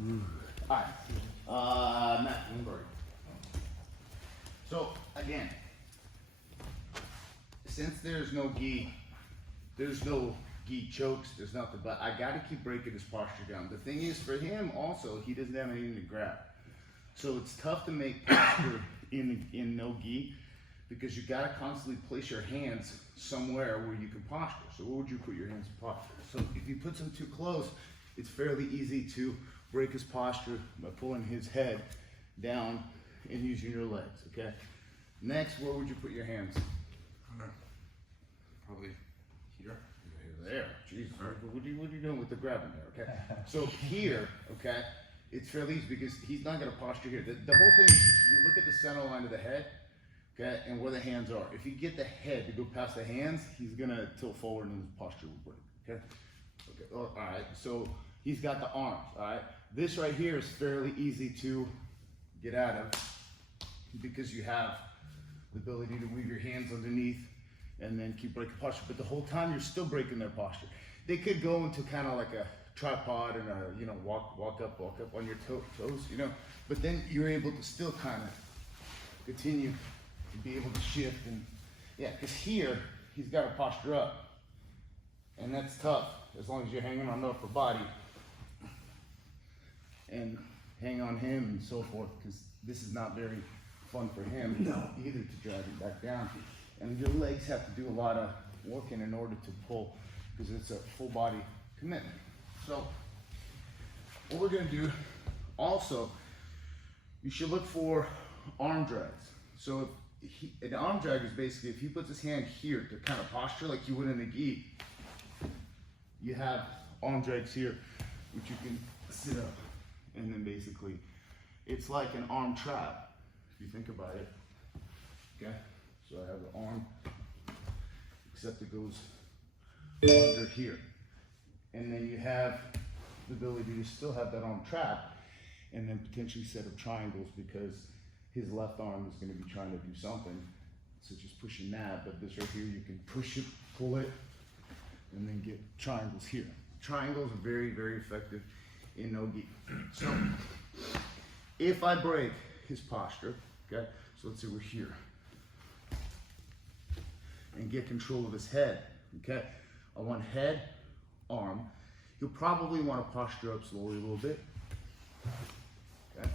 All right, Matt Bloomberg. So again, since there's no gi chokes, there's nothing, but I gotta keep breaking his posture down. The thing is, for him also, he doesn't have anything to grab. So it's tough to make posture in no gi, because you gotta constantly place your hands somewhere where you can posture. So where would you put your hands in posture? So if you put them too close, it's fairly easy to break his posture by pulling his head down and using your legs, okay? Next, where would you put your hands? Probably here. There, Jesus, what are you doing with the grabbing there, okay? So here, okay, it's fairly easy because he's not gonna posture here. The whole thing, you look at the center line of the head, okay, and where the hands are. If you get the head to go past the hands, he's gonna tilt forward and his posture will break, okay? Okay, all right, so he's got the arms, all right? This right here is fairly easy to get out of because you have the ability to weave your hands underneath and then keep breaking posture. But the whole time you're still breaking their posture. They could go into kind of like a tripod and walk up on your toes, but then you're able to still kind of continue to be able to shift. And yeah, because here he's got to posture up, and that's tough as long as you're hanging on the upper body and hang on him and so forth, because this is not very fun for him either to drag him back down. And your legs have to do a lot of working in order to pull, because it's a full body commitment. So what we're gonna do also, you should look for arm drags. So an arm drag is basically if he puts his hand here to kind of posture like you would in a gi, you have arm drags here, which you can sit up. And then basically, it's like an arm trap, if you think about it, okay? So I have the arm, except it goes under here. And then you have the ability to still have that arm trap, and then potentially set up triangles, because his left arm is gonna be trying to do something, such as pushing that, but this right here, you can push it, pull it, and then get triangles here. Triangles are very, very effective in no-gi. So if I break his posture, okay, so let's say we're here, and get control of his head, okay, I want head, arm. You'll probably want to posture up slowly a little bit, okay,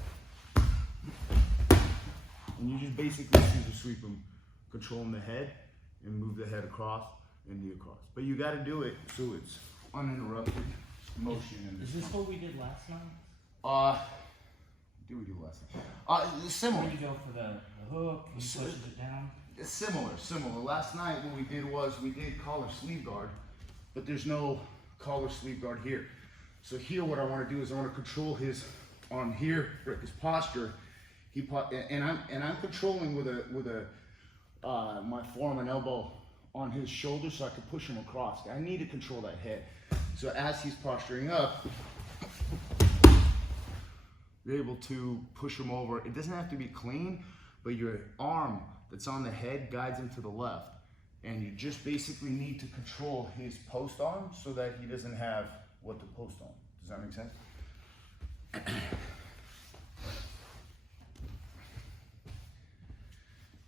and you just basically scissor sweep him, controlling the head, and move the head across and knee across. But you got to do it so it's uninterrupted motion. Is this what we did last night? What did we do last night? Similar. Where you go for the hook and pushes it down? Similar. Last night what we did collar sleeve guard, but there's no collar sleeve guard here. So here what I want to do is I want to control his arm here, break his posture. And I'm controlling with my forearm and elbow on his shoulder so I can push him across. I need to control that head. So as he's posturing up, you're able to push him over. It doesn't have to be clean, but your arm that's on the head guides him to the left. And you just basically need to control his post arm so that he doesn't have what to post on. Does that make sense?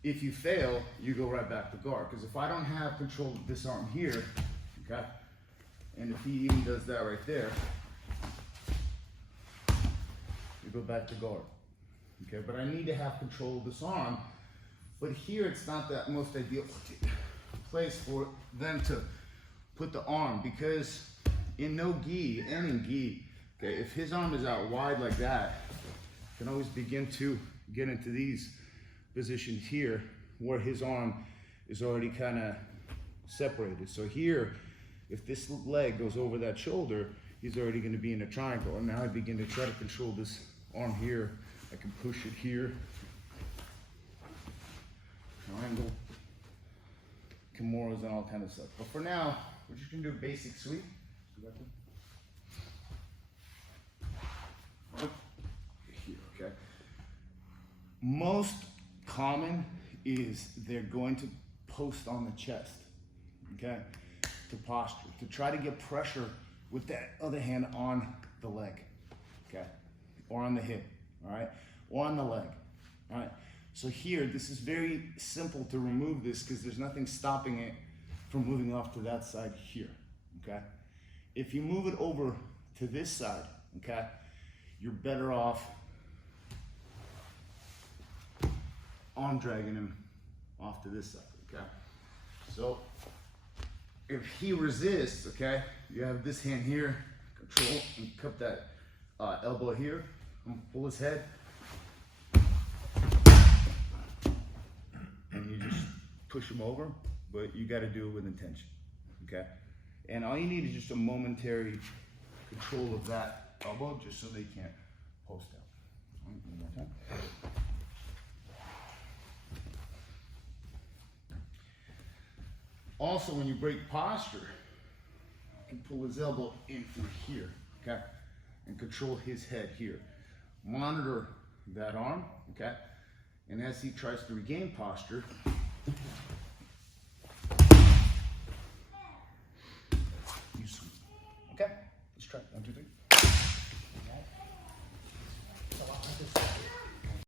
If you fail, you go right back to guard. Because if I don't have control of this arm here, okay, and if he even does that right there, you go back to guard. Okay, but I need to have control of this arm. But here it's not the most ideal place for them to put the arm, because in no gi and in gi, okay, if his arm is out wide like that, you can always begin to get into these positions here where his arm is already kind of separated. So here, if this leg goes over that shoulder, he's already going to be in a triangle. And now I begin to try to control this arm here. I can push it here, triangle, kimuras and all kind of stuff. But for now, we're just going to do a basic sweep. Here, okay. Most common is they're going to post on the chest, okay, to posture, to try to get pressure with that other hand on the leg, okay. or on the hip, all right, or on the leg, all right. So here, this is very simple to remove this because there's nothing stopping it from moving off to that side here, okay? If you move it over to this side, okay, you're better off arm dragging him off to this side, okay? So if he resists, okay, you have this hand here, control, and cup that elbow here, and pull his head, and you just push him over, but you got to do it with intention, okay? And all you need is just a momentary control of that elbow, just so they can't post out. One more time. Also, when you break posture, you can pull his elbow in through here, okay? And control his head here. Monitor that arm, okay? And as he tries to regain posture, you swing. Okay? Let's try it. 1, 2, 3. So I'll have this.